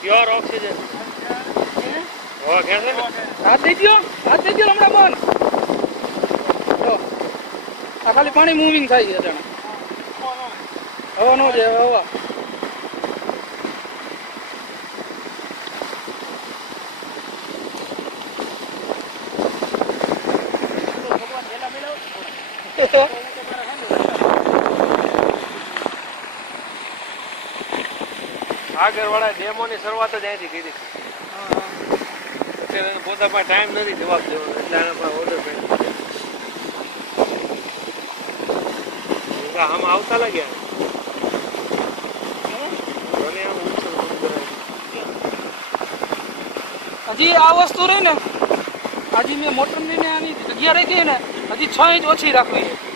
pure oxygen હવા ખેંચે ને હાથ દઈ દો હમણાં મન જો આ ખાલી પાણી મૂવિંગ થાય છે અજાણે હવા નો છે હવા આગળવાળા ડેમોની શરૂઆત જ અહીંથી કરી અત્યારે એને પોતા પાસે ટાઈમ નથી જવાબ દેવાનો એટલે એના પાસે ઓર્ડર પડ્યો આમાં આવતા લાગ્યા મને આમ હજી આ વસ્તુ રહી ને હજી મેં મોટર ની આની જગ્યા રાખી ને હજી 6 ઇંચ ઓછી રાખવી છે